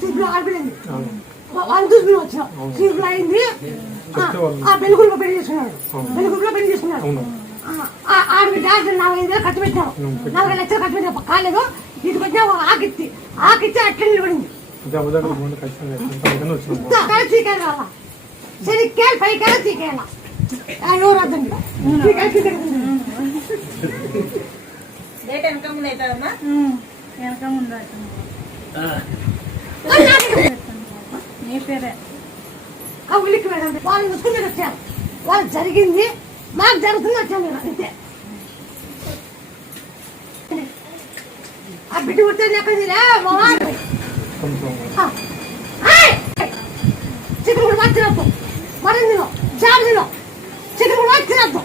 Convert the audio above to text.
సీపులో ఆడిపోయింది. వాళ్ళు చూసుకుని వచ్చిన సీపులో అయింది. పెళ్ళిగుడిలో పెళ్లి చేసుకున్నాడు. పెళ్ళిగుడిలో పెళ్లి చేసుకున్నాడు. ఆడబిడ్డ 40,000 ఖర్చు పెట్టినావు. 40 లక్షలు ఖర్చు పెట్టినా కాలేదు. ఇంటికి వచ్చినా ఆకిచ్చి అట్లా నిలబడింది. తీకేయాల శనిక్కాయలు 5 కాయలు తీకేయాల. ఎవరు వద్దండి ఉలికి మేడం వాళ్ళు చూసుకుని వచ్చారు. వాళ్ళు జరిగింది మాకు జరుగుతుంది వచ్చాము అంతే. ఆ బిడ్డ పుట్టింది ఎక్కడిదిరా చికెన్ కూడా బాగా తినద్దు. మటన్ తిను, చేప తిను, చికెన్ కూడా బాగా తినద్దు.